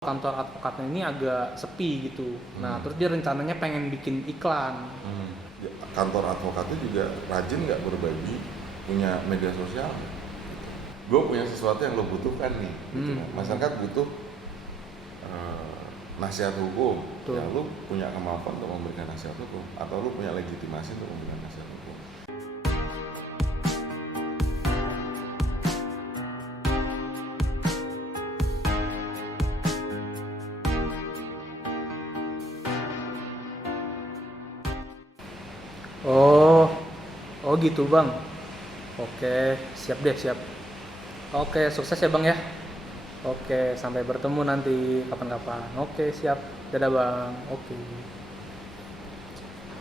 kantor advokatnya ini agak sepi gitu. Nah, terus dia rencananya pengen bikin iklan. Ya, kantor advokatnya juga rajin nggak berbagi, punya media sosial. Gue punya sesuatu yang lo butuhkan nih. Gitu kan. Masyarakat butuh nasihat hukum. Betul. Ya lo punya kemampuan untuk memberikan nasihat hukum, atau lo punya legitimasi untuk memberikan nasihat hukum. Oh gitu bang. Oke, siap deh, siap. Oke, sukses ya bang ya. Oke, sampai bertemu nanti kapan-kapan. Oke, siap. Dadah bang. Oke.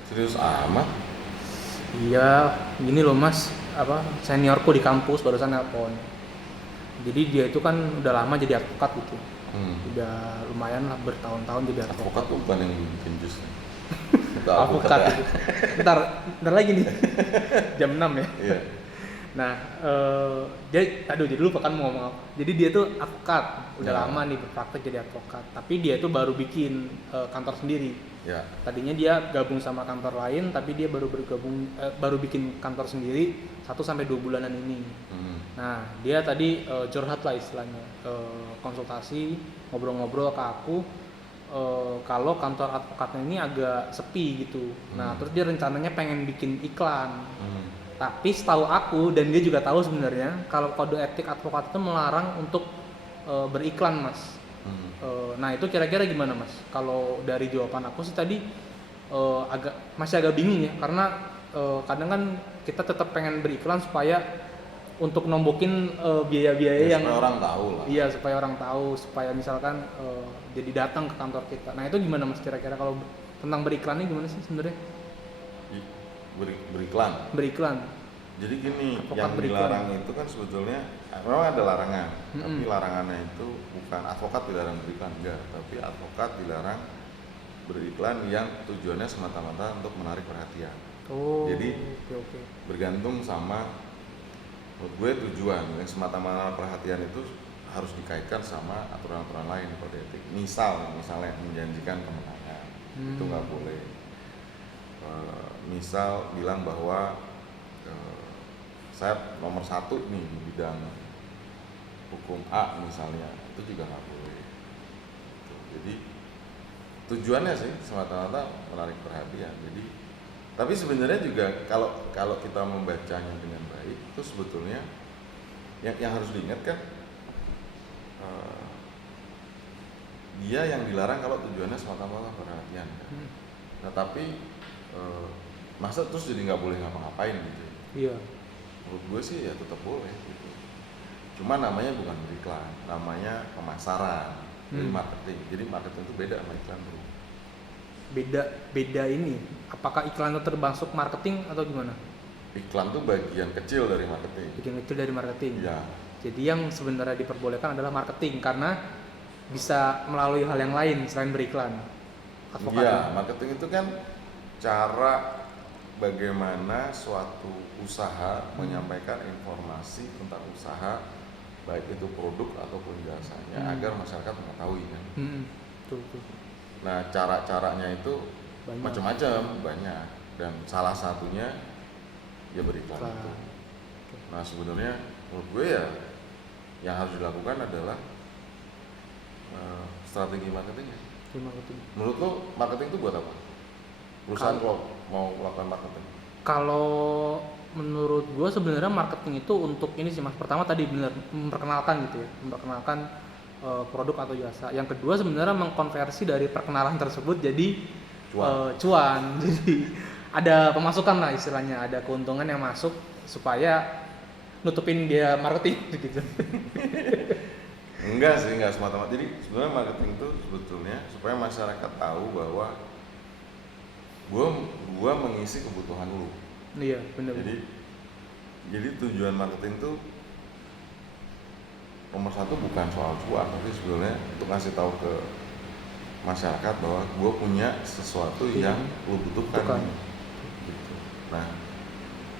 Serius amat? Iya, gini loh mas. Seniorku di kampus barusan nelpon. Jadi dia itu kan udah lama jadi advokat gitu. Udah lumayan lah bertahun-tahun jadi Advokat tuh bukan yang bikin jus. Alpukat itu. Bentar lagi nih. Jam 6 ya. Iya. Nah, jadi lupa kan mau ngomong apa. Jadi dia tuh advokat, udah lama nih berpraktek jadi advokat. Tapi dia tuh baru bikin kantor sendiri. Ya. Tadinya dia gabung sama kantor lain, tapi dia baru bikin kantor sendiri 1-2 bulanan ini. Nah, dia tadi curhat lah istilahnya, konsultasi, ngobrol-ngobrol ke aku. Kalau kantor advokatnya ini agak sepi gitu. Nah, terus dia rencananya pengen bikin iklan. Tapi setahu aku, dan dia juga tahu sebenarnya, kalau kode etik advokat itu melarang untuk beriklan, mas. Nah, itu kira-kira gimana, mas? Kalau dari jawaban aku sih tadi masih agak bingung ya, karena kadang kan kita tetap pengen beriklan supaya untuk nombokin biaya-biaya yang supaya orang tahu lah. Iya, supaya orang tahu, supaya misalkan jadi datang ke kantor kita. Nah, itu gimana mas kira-kira kalau tentang beriklannya gimana sih sebenarnya? Beriklan. Jadi gini, advokat yang beriklan. dilarang itu kan sebetulnya memang ada larangan, tapi larangannya itu bukan advokat dilarang beriklan, enggak, tapi advokat dilarang beriklan yang tujuannya semata-mata untuk menarik perhatian. Jadi okay. bergantung sama, menurut gue, tujuan yang semata-mata perhatian itu harus dikaitkan sama aturan-aturan lain kode etik. Misalnya menjanjikan kemenangan, itu nggak boleh. Misal bilang bahwa saya nomor 1 nih di bidang hukum A misalnya, itu juga nggak boleh. Jadi tujuannya sih semata-mata menarik perhatian. Jadi, tapi sebenarnya juga kalau kita membacanya dengan baik, itu sebetulnya yang harus diingat kan, dia yang dilarang kalau tujuannya semata-mata perhatian kan. Nah, tapi masa terus jadi nggak boleh ngapa-ngapain gitu? Iya. Menurut gue sih ya tetap boleh gitu. Cuma namanya bukan beriklan, namanya pemasaran, jadi marketing. Jadi marketing itu beda sama iklan, bro. Beda ini. Apakah iklan itu termasuk marketing atau gimana? Iklan tuh bagian kecil dari marketing. Bagian kecil dari marketing. Iya. Jadi yang sebenarnya diperbolehkan adalah marketing karena bisa melalui hal yang lain selain beriklan. Iya, marketing itu kan cara bagaimana suatu usaha menyampaikan informasi tentang usaha, baik itu produk ataupun jasanya, agar masyarakat mengetahui kan. Betul. Nah, cara-caranya itu macam-macam, banyak, dan salah satunya ya beriklan itu. Nah, sebenarnya menurut gue ya yang harus dilakukan adalah strategi marketingnya. Menurut lo marketing itu buat apa? Perusahaan kalau mau melakukan marketing? Kalau menurut gue sebenarnya marketing itu untuk ini sih mas. Pertama tadi benar memperkenalkan gitu ya, memperkenalkan produk atau jasa. Yang kedua sebenarnya mengkonversi dari perkenalan tersebut jadi cuan. Jadi ada pemasukan lah istilahnya, ada keuntungan yang masuk supaya nutupin dia marketing gitu. Enggak sih, enggak semata-mata. Jadi sebenarnya marketing itu sebetulnya supaya masyarakat tahu bahwa gua mengisi kebutuhan lu. Iya, benar. Jadi tujuan marketing itu nomor 1 bukan soal cuan, tapi sebetulnya untuk ngasih tahu ke masyarakat bahwa gua punya sesuatu yang lu butuhkan. Gitu. Nah,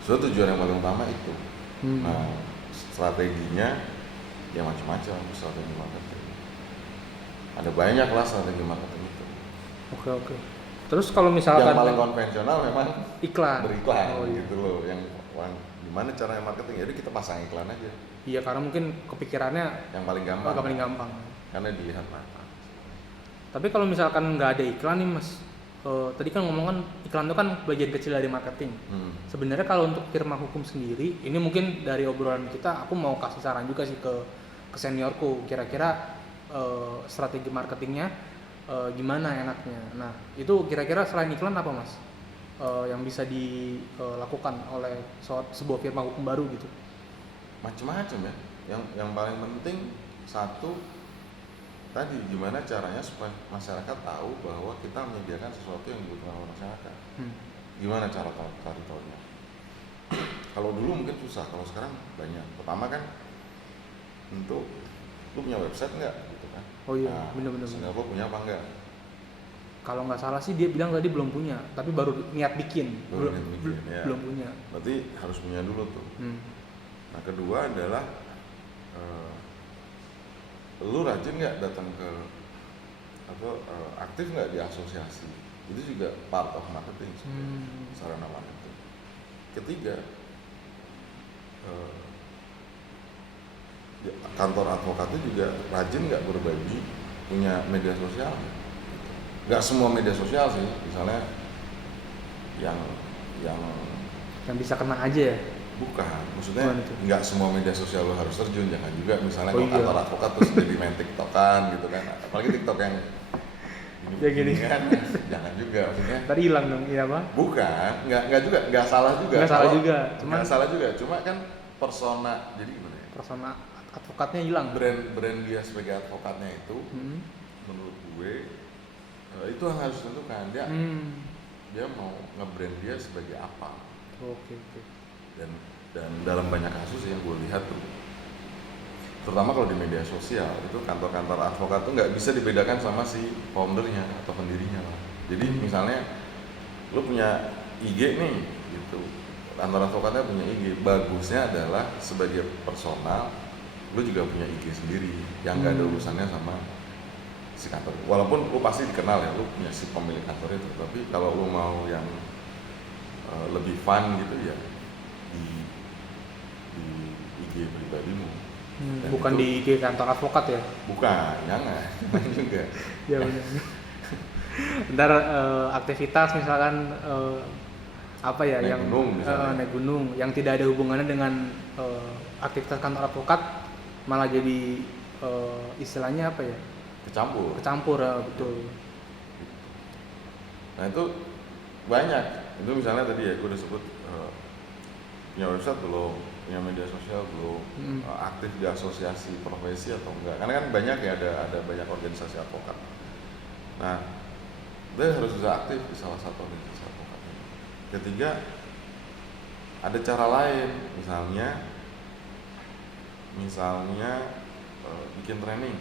tujuan yang paling utama itu. Nah, strateginya ya macam-macam strategi marketing. Ada banyak lah strategi marketing itu. Oke. Terus kalau misalkan Yang paling konvensional memang iklan. beriklan Oh, iya. gitu loh. Yang gimana cara marketing? Jadi kita pasang iklan aja. Iya, karena mungkin kepikirannya Yang paling gampang. agak paling gampang. Karena dilihat mata. Tapi kalau misalkan nggak ada iklan nih Mas, tadi kan ngomong kan iklan itu kan bagian kecil dari marketing. Sebenarnya kalau untuk firma hukum sendiri, ini mungkin dari obrolan kita, aku mau kasih saran juga sih ke seniorku, kira-kira strategi marketingnya gimana enaknya. Nah, itu kira-kira selain iklan apa Mas yang bisa dilakukan oleh sebuah firma hukum baru gitu? Macam-macam ya. Yang paling penting satu tadi gimana caranya supaya masyarakat tahu bahwa kita menyediakan sesuatu yang dibutuhkan oleh masyarakat. Gimana cara cari tahunya? Kalau dulu mungkin susah, kalau sekarang banyak. Pertama kan untuk lu punya website nggak gitu kan? Oh iya, benar-benar. Singapura punya apa enggak? Kalau nggak salah sih dia bilang tadi belum punya, tapi baru niat bikin. Ya. Belum punya. Berarti harus punya dulu tuh. Nah kedua adalah lu rajin nggak datang ke aktif nggak di asosiasi, itu juga part of marketing sarana marketing. Ketiga kantor advokat itu juga rajin nggak berbagi, punya media sosial. Nggak semua media sosial sih, misalnya yang bisa kena aja ya. Bukan, maksudnya nggak semua media sosial lo harus terjun, jangan juga misalnya kalau kantor advokat terus jadi main tiktokan gitu kan, apalagi tiktok yang gini kan, jangan juga maksudnya. Tadi hilang dong, iya apa? Bukan, nggak juga, nggak salah juga. Nggak salah juga, cuma kan persona, jadi gimana ya? Persona advokatnya hilang. Brand dia sebagai advokatnya itu, menurut gue itu yang harus ditentukan dia mau nge-brand dia sebagai apa. Oke. Dan dalam banyak kasus yang gue lihat tuh, terutama kalau di media sosial itu kantor-kantor advokat tuh nggak bisa dibedakan sama si foundernya atau pendirinya lah. Jadi misalnya lu punya IG nih gitu, kantor advokatnya punya IG, bagusnya adalah sebagai personal lu juga punya IG sendiri yang nggak ada urusannya sama si kantor. Walaupun lu pasti dikenal ya, lu punya si pemilik kantor itu, tapi kalau lu mau yang lebih fun gitu ya di IG pribadimu. Bukan itu, di IG kantor advokat ya? Bukan, jangan juga. Ya benar. Ntar aktivitas misalkan apa ya naik yang naik gunung yang tidak ada hubungannya dengan aktivitas kantor advokat, malah jadi istilahnya apa ya? Kecampur ya, betul. Nah itu banyak. Itu misalnya tadi ya gue udah sebut punya website belum, punya media sosial belum, aktif di asosiasi profesi atau enggak, karena kan banyak ya, ada banyak organisasi advokat. Nah dia harus bisa aktif di salah satu organisasi advokat. Ketiga, ada cara lain, misalnya bikin training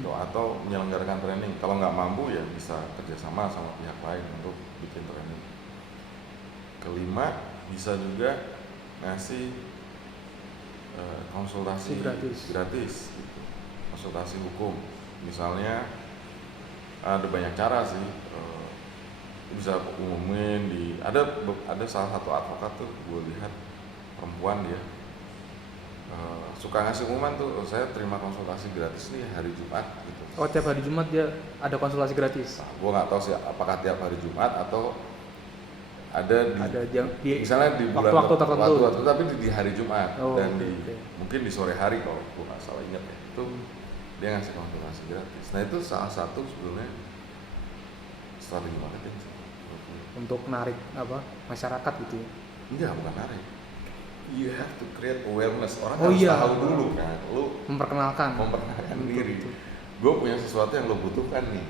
atau menyelenggarakan training. Kalau nggak mampu ya bisa kerjasama sama pihak lain untuk bikin training. Kelima, bisa juga ngasih konsultasi gratis gitu. Konsultasi hukum misalnya, ada banyak cara sih, bisa umumin ada salah satu advokat tuh gue lihat, perempuan dia suka ngasih umuman tuh, saya terima konsultasi gratis nih hari Jumat gitu. Oh, tiap hari Jumat dia ada konsultasi gratis? Nah, gue nggak tahu sih apakah tiap hari Jumat atau ada di misalnya di bulan waktu tertentu, tapi di hari Jumat dan mungkin di sore hari kalau gue nggak salah ingat ya, itu dia ngasih konsultasi gratis. Nah itu salah satu sebetulnya strategi marketing untuk narik masyarakat gitu ya? Enggak, bukan narik. You have to create awareness. Orang harus tahu dulu kan, lu memperkenalkan diri. Gue punya sesuatu yang lo butuhkan nih.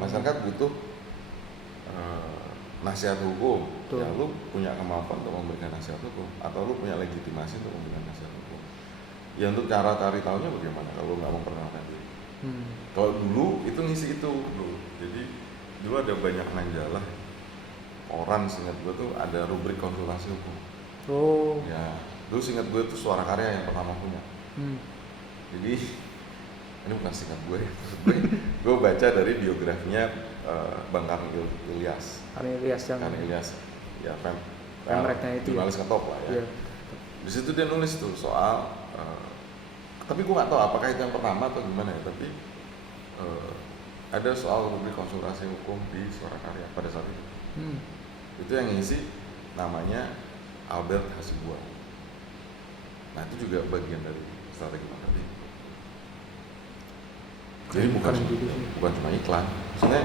Masyarakat butuh nasihat hukum. Ya lu punya kemampuan untuk memberikan nasihat hukum, atau lu punya legitimasi untuk memberikan nasihat hukum. Ya untuk cara cari tahunya bagaimana kalau nggak memperkenalkan diri. Kalau dulu itu ngisi itu dulu. Jadi dulu ada banyak majalah, orang seingat gue tuh ada rubrik konsultasi hukum. Ya, dulu seingat gue tuh Suara Karya yang pertama punya. Jadi ini bukan singkat gue, gue baca dari biografinya Bang Karni Ilyas. Karni Ilyas yang Karni Ilyas, ya pemreknya itu jurnalis ya. ke top lah ya. Iya. Di situ dia nulis tuh soal, tapi gue nggak tahu apakah itu yang pertama atau gimana ya. Tapi ada soal rubrik konsultasi hukum di Suara Karya pada saat itu. Itu yang ngisi namanya Albert Hasibuan. Nah itu juga bagian dari strategi marketing. Jadi bukan cuma iklan, maksudnya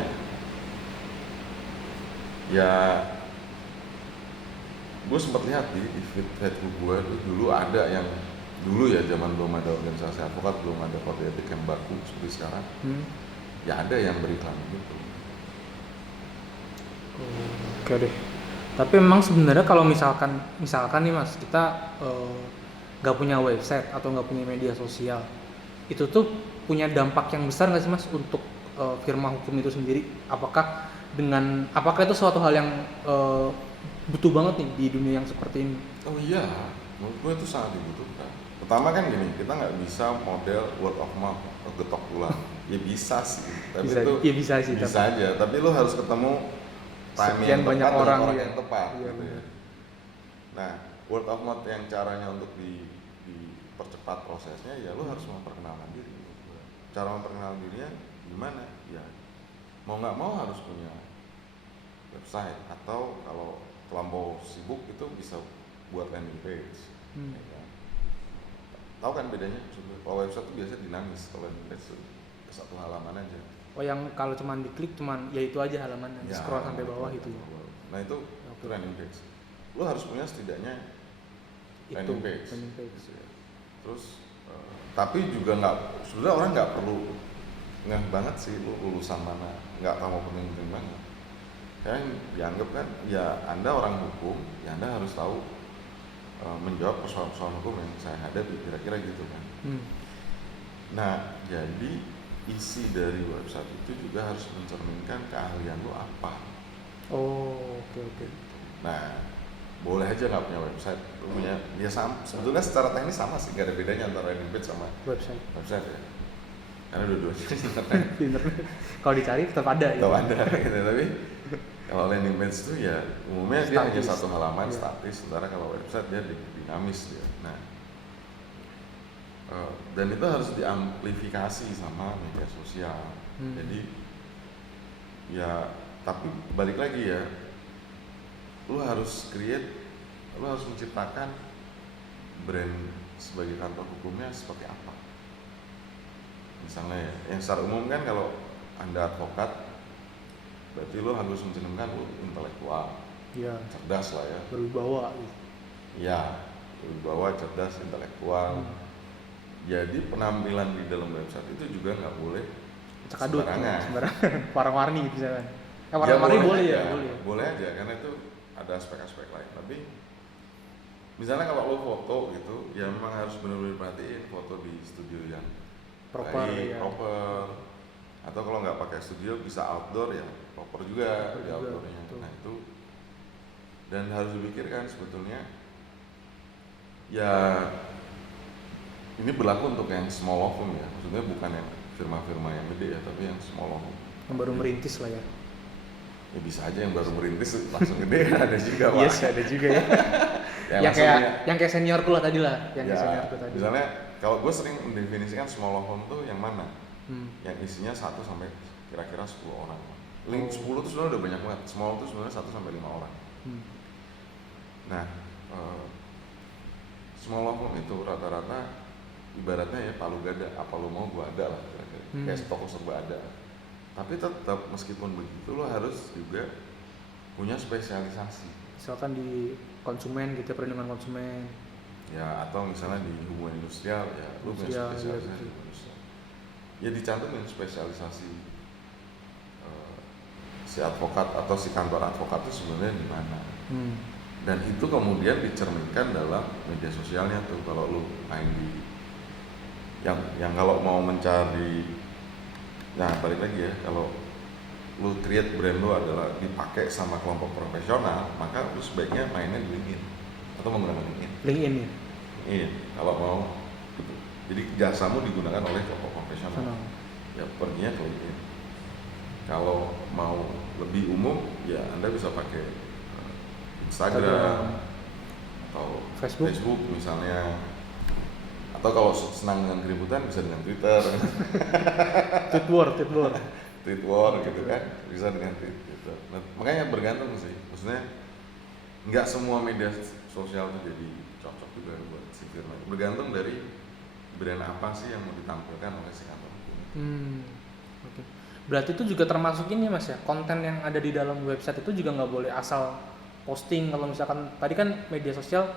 ya gue sempat lihat di feed Facebook gue dulu ada yang dulu ya, zaman belum ada organisasi advokat, belum ada kode etik yang baku seperti sekarang, ya ada yang beriklan gitu. Oke deh. Tapi memang sebenarnya kalau misalkan nih Mas, kita nggak punya website atau nggak punya media sosial, itu tuh punya dampak yang besar nggak sih Mas untuk firma hukum itu sendiri? Apakah itu suatu hal yang butuh banget nih di dunia yang seperti ini? Oh iya, menurut gue itu sangat dibutuhkan. Pertama kan gini, kita nggak bisa model word of mouth atau getok tulang. Ya bisa sih, tapi bisa, itu ya bisa sih. Bisa aja, tapi lo harus ketemu timing yang banyak tepat orang yang tepat. Iya, gitu ya. Nah, word of mouth yang caranya untuk dipercepat prosesnya, ya lo harus memperkenalkan diri. Cara memperkenalkan dirinya gimana? Ya mau nggak mau harus punya website, atau kalau terlampau sibuk itu bisa buat landing page. Ya kan? Tahu kan bedanya? Kalau website itu biasanya dinamis, kalau landing page itu satu halaman aja. Oh, yang kalau cuman diklik cuman ya itu aja halamannya, ya, scroll sampai bawah itu. Nah itu landing page. Lo harus punya setidaknya landing page. Gitu ya. Terus tapi juga nggak, sebenarnya orang nggak perlu ngeh banget sih lo lulusan mana, nggak tahu penting banget. Karena dianggap kan ya Anda orang hukum, ya Anda harus tahu menjawab persoalan-persoalan hukum yang saya hadapi, kira-kira gitu kan. Nah jadi isi dari website itu juga harus mencerminkan keahlian lo apa. Oh, oke. Nah boleh aja nggak punya website, lo punya, ya sama, sebetulnya secara teknis sama sih, nggak ada bedanya antara landing page sama website ya, karena dua-duanya internet. Kalau dicari tetap ada gitu. Tapi kalau landing page itu ya umumnya statis. Dia hanya satu halaman, ya, statis, sementara kalau website dia dinamis dia. Nah dan itu harus diamplifikasi sama media sosial. Jadi ya, tapi balik lagi ya, lu harus menciptakan brand sebagai kantor hukumnya seperti apa. Misalnya ya, yang secara umum kan kalau Anda advokat, berarti lu harus mencerminkan lu intelektual, ya, cerdas lah ya, berwibawa. Ya, berwibawa, cerdas, intelektual. Jadi penampilan di dalam website itu juga nggak boleh sembarangan, warna-warni gitu kan. Warna-warni boleh aja, karena itu ada aspek-aspek lain. Tapi misalnya kalau lo foto gitu, ya memang harus benar-benar perhatiin foto di studio yang proper. Atau kalau nggak pakai studio bisa outdoor ya, proper juga di outdoornya. Nah itu, dan harus dipikirkan sebetulnya ya, ini berlaku untuk yang small law firm ya, maksudnya bukan yang firma-firma yang gede ya, tapi yang small law firm yang baru merintis lah ya. Ya bisa aja yang baru merintis langsung gede, ada juga Pak. Yes, ada juga ya. yang kayak seniorku lah tadi lah, seniorku tadi. Misalnya kalau gue sering mendefinisikan small law firm tuh yang mana? Yang isinya 1 sampai kira-kira 10 orang. 10 tuh sebenarnya udah banyak banget. Small tuh sebenarnya 1 sampai 5 orang. Nah, small law firm itu rata-rata ibaratnya ya palu gada, apa lo mau gua ada lah kira-kira. Kayak toko serba ada. Tapi tetap meskipun begitu lo harus juga punya spesialisasi. Misalkan di konsumen gitu, perlindungan konsumen. Ya, atau misalnya di hubungan industrial ya lo punya spesialisasi. Ya dicantumin spesialisasi si advokat atau si kantor advokat itu sebenarnya di mana. Dan itu kemudian dicerminkan dalam media sosialnya tuh. Kalau lo main di yang kalau mau mencari, nah balik lagi ya, kalau lu create brand lu adalah dipakai sama kelompok profesional, maka lu sebaiknya mainnya di LinkedIn atau menggunakan LinkedIn ya. Iya, kalau mau gitu. Jadi jasamu digunakan oleh kelompok profesional. Ya perginya ke LinkedIn. Kalau mau lebih umum, ya Anda bisa pakai Instagram atau Facebook misalnya. Atau kalau senang dengan keributan bisa dengan Twitter. Tweet war gitu kan, bisa dengan tweet gitu. Nah, makanya bergantung sih. Maksudnya nggak semua media sosial itu jadi cocok juga buat si firma. Bergantung dari brand apa sih yang mau ditampilkan oleh si kantor hukum. Oke. Berarti itu juga termasuk ini Mas ya, konten yang ada di dalam website itu juga nggak boleh asal posting. Kalau misalkan tadi kan media sosial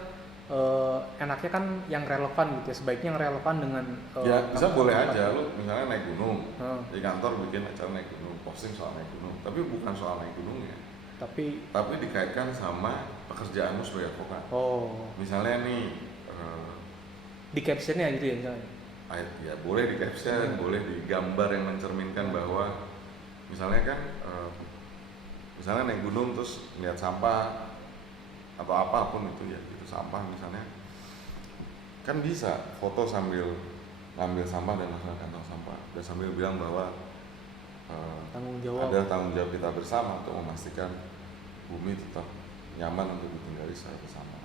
enaknya kan yang relevan gitu ya, sebaiknya yang relevan dengan ya bisa boleh aja lu misalnya naik gunung di kantor bikin acara naik gunung, posting soal naik gunung, tapi bukan soal naik gunungnya, tapi dikaitkan sama pekerjaanmu sebagai advokat. Misalnya nih di captionnya gitu ya misalnya. Ya boleh di caption, boleh di gambar yang mencerminkan bahwa misalnya kan misalnya naik gunung terus lihat sampah atau apapun itu ya, itu sampah misalnya, kan bisa foto sambil ngambil sampah dan melaksanakan tong sampah dan sambil bilang bahwa ada tanggung jawab kita bersama untuk memastikan bumi tetap nyaman untuk ditinggali secara bersama.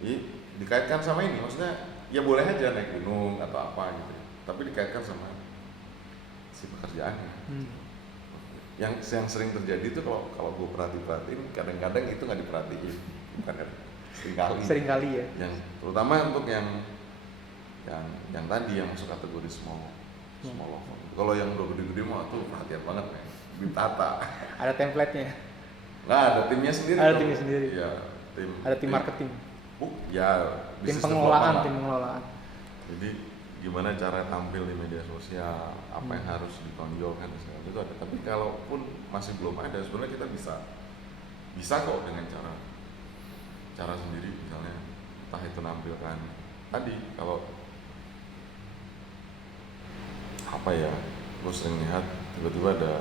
Jadi dikaitkan sama ini, maksudnya ya boleh aja naik gunung atau apa gitu ya, tapi dikaitkan sama si pekerjaannya. Yang sering terjadi itu kalau gue perhatiin kadang-kadang itu nggak diperhatiin, bukan ya, seringkali ya. Yang terutama untuk yang tadi yang masuk kategori small law firm. Kalau yang udah gede-gede mah tuh perhatian banget ya, ditata. Ada template-nya. Nggak, ada timnya sendiri. Iya, ada tim marketing. Ya, tim pengelolaan. Jadi gimana cara tampil di media sosial, apa yang harus ditonjolkan segala itu ada. Tapi kalaupun masih belum ada, sebenarnya kita bisa kok dengan cara sendiri, misalnya entah itu nampilkan tadi, kalau apa ya, gue sering lihat tiba-tiba ada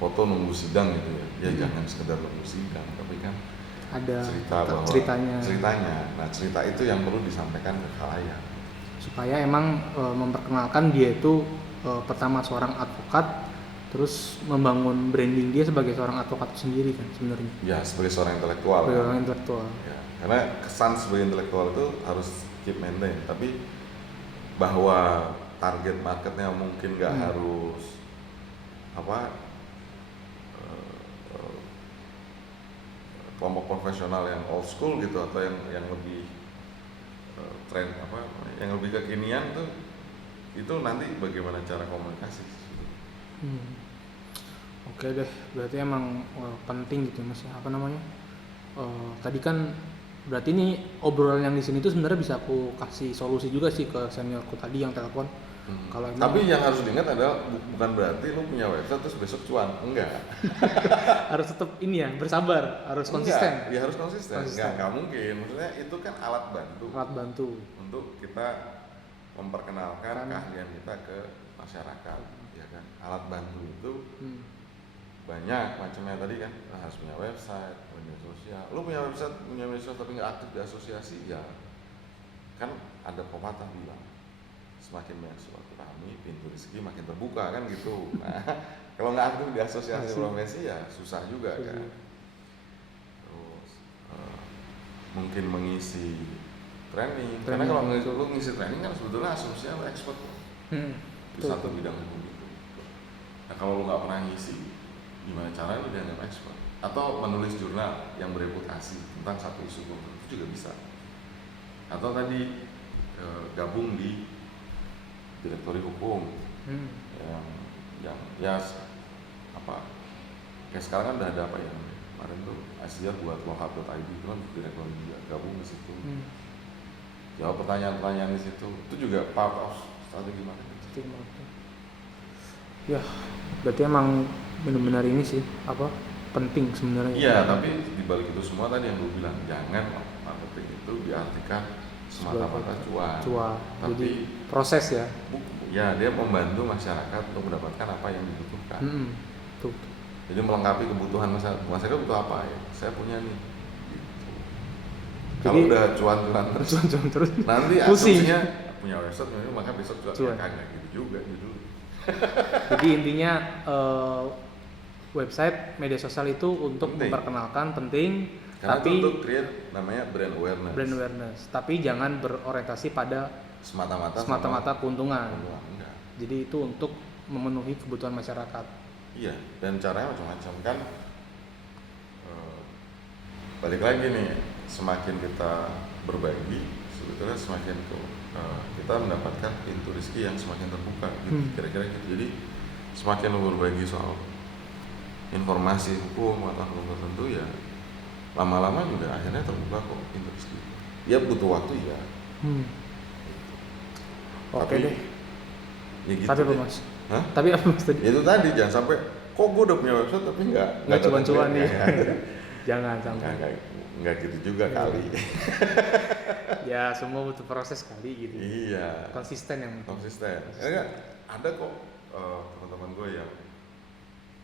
foto nunggu sidang gitu ya, jangan sekedar nunggu sidang, tapi kan ada ceritanya. Nah, cerita itu yang perlu disampaikan ke khalayak supaya emang memperkenalkan dia itu pertama seorang advokat, terus membangun branding dia sebagai seorang advokat sendiri kan sebenarnya. Ya, sebagai seorang intelektual. Ya, karena kesan sebagai intelektual itu harus keep maintain, tapi bahwa target marketnya mungkin nggak harus kelompok profesional yang old school gitu, atau yang lebih tren yang lebih kekinian tuh, itu nanti bagaimana cara komunikasi. Oke deh, berarti emang penting gitu Mas ya, tadi kan berarti ini obrolan yang di sini tuh sebenarnya bisa aku kasih solusi juga sih ke seniorku tadi yang telepon. Tapi yang harus diingat adalah bukan berarti lu punya website terus besok cuan, enggak. Harus tetap ini ya, bersabar, harus konsisten. Ya harus konsisten. Enggak mungkin. Maksudnya itu kan alat bantu untuk kita memperkenalkan keahlian kita ke masyarakat, ya kan. Alat bantu itu banyak macamnya tadi kan. Harus punya website, media sosial. Lu punya website, punya media sosial tapi nggak aktif di asosiasi, ya kan ada pepatah bilang, semakin banyak silaturahmi, pintu rezeki makin terbuka kan gitu. Nah, kalau nggak aktif di asosiasi profesi ya susah juga kan. Terus mungkin mengisi training. Karena kalau lu ngisi training kan sebetulnya asumsinya lu expert di satu bidang hukum itu. Nah, kalau lu nggak pernah ngisi, gimana caranya lu dianggap expert? Atau menulis jurnal yang bereputasi tentang satu isu hukum itu juga bisa. Atau tadi gabung di direktori hukum yang kayak sekarang kan udah ada apa ya, kemarin tuh Asia buat lohab.id itu kan direktori juga, gabung di situ, jawab pertanyaan-pertanyaan di situ, itu juga part of strategi marketing. Ya, berarti emang benar-benar ini sih penting sebenarnya. Iya, tapi dibalik itu semua tadi yang gue bilang, jangan marketing itu diartikan semata-mata cuan, tapi jadi proses ya. Ya, dia membantu masyarakat untuk mendapatkan apa yang dibutuhkan. Jadi melengkapi kebutuhan masyarakat butuh apa ya? Saya punya nih. Gitu. Kalau udah cuan terus, nanti asumsinya punya website ini maka besok juga Cuan. kagak gitu juga gitu. Jadi intinya website media sosial itu untuk Penting. memperkenalkan penting, Karena tapi itu untuk create namanya brand awareness. tapi jangan berorientasi pada semata-mata keuntungan. Enggak. Jadi itu untuk memenuhi kebutuhan masyarakat. Iya, dan caranya macam-macam kan. Balik lagi nih, semakin kita berbagi, sebetulnya semakin kita mendapatkan pintu rezeki yang semakin terbuka, gitu. Kira-kira gitu. Jadi semakin lo berbagi soal informasi hukum atau hal tertentu ya, lama-lama juga akhirnya terbuka kok pintu rezeki. Ya butuh waktu ya. Oke deh. Ya gitu Tapi apa deh. mas? Hah? Tapi apa mas tadi? Ya itu tadi jangan sampai kok gue udah punya website tapi nggak Cuan-cuan nih. ya. Jangan sampai. Nggak gitu juga kali. Ya semua butuh proses kali gitu. Iya. Konsisten yang penting. Konsisten. Ya, ada kok teman-teman gue yang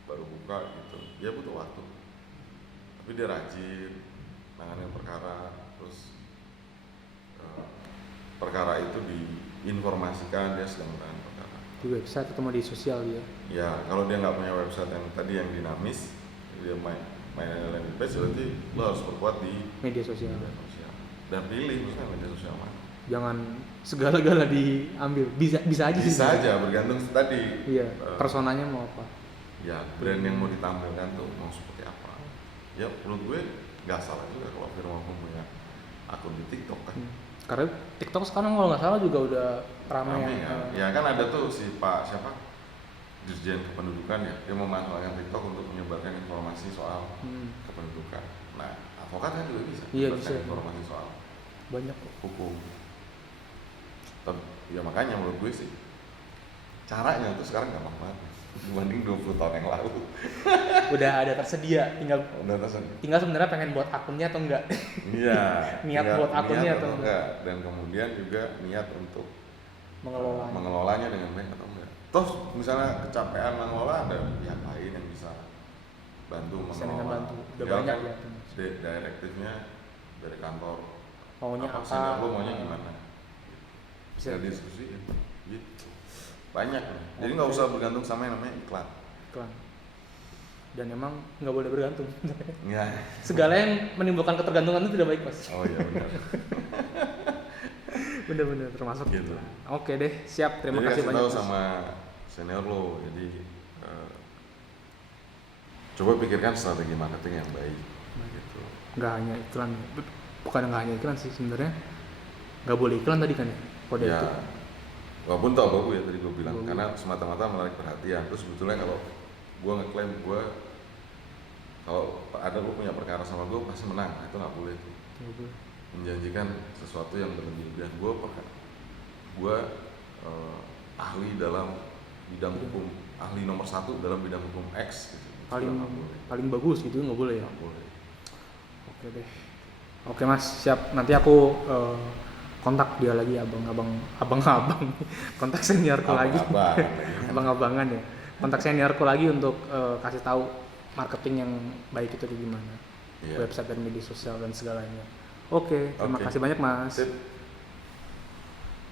baru buka gitu. Dia butuh waktu. Tapi dia rajin nanganin perkara, terus perkara itu diinformasikan dia sedang menangani perkara. Di website atau media sosial dia. Ya kalau dia nggak punya website yang tadi yang dinamis, dia main landing page, berarti lo harus berkuat di Media sosial. dan pilih misalnya media sosial mana. Jangan segala-gala diambil. Bisa aja sih. Bisa aja bergantung tadi. Iya. Personanya mau apa? Ya brand yang mau ditampilkan tuh mau seperti apa. Ya menurut gue nggak salah juga kalau Firman punya akun di TikTok kan. Karena TikTok sekarang kalau nggak salah juga udah ramai Ya. Ya kan ada tuh si Pak siapa Dirjen Kependudukan ya, dia memanfaatkan TikTok untuk menyebarkan informasi soal kependudukan. Nah, advokat kan juga bisa Iya, menyebarkan bisa. informasi soal banyak kok. hukum. Ya makanya menurut gue sih caranya tuh sekarang gampang banget dibanding 20 tahun yang lalu. Udah ada tersedia, tinggal Udah tersedia. tinggal sebenarnya pengen buat akunnya atau enggak. Iya. Niat tinggal buat akunnya niat atau enggak, dan kemudian juga niat untuk Mengelola. mengelolanya dengan baik atau enggak. Toh misalnya kecapean mengelola, ada pihak lain yang bisa bantu Bisa mengelola. dengan bantu. Udah Tinggal banyak kan ya. direktifnya dari kantor. Maunya apa? senior lo maunya gimana? Bisa Bisa diskusiin. Gitu. Banyak. Jadi nggak usah bergantung sama yang namanya iklan. iklan. Dan emang nggak boleh bergantung. Ya. Segala yang menimbulkan ketergantungan itu tidak baik mas. Oh iya benar. Bener-bener termasuk. Gitu. Oke deh, siap. Terima Jadi kasih banyak tahu mas. sama senior lo. Jadi coba pikirkan strategi marketing yang baik. Gitu. Nggak hanya iklan, bukan nggak hanya iklan sih sebenarnya. Nggak boleh iklan tadi kan ya? Kode Ya. itu. Walaupun tau bagus ya tadi gue bilang, Bagus. karena semata-mata menarik perhatian. Terus sebetulnya kalau gue ngeklaim gue kalau ada gue punya perkara sama gue pasti menang, itu nggak boleh tuh. Nggak boleh. Menjanjikan sesuatu yang berlebihan. Gue ahli dalam bidang hukum, ahli nomor 1 dalam bidang hukum X gitu. Itu nggak boleh. paling bagus gitu nggak boleh ya. Nggak boleh. Oke deh. Oke mas, siap. Nanti aku kontak dia lagi abang-abang. Kontak seniorku lagi. Abang-abangan ya. Kontak seniorku lagi untuk kasih tahu marketing yang baik itu gimana. Iya. Website dan media sosial dan segalanya. Oke, terima Oke. kasih banyak mas. Sip.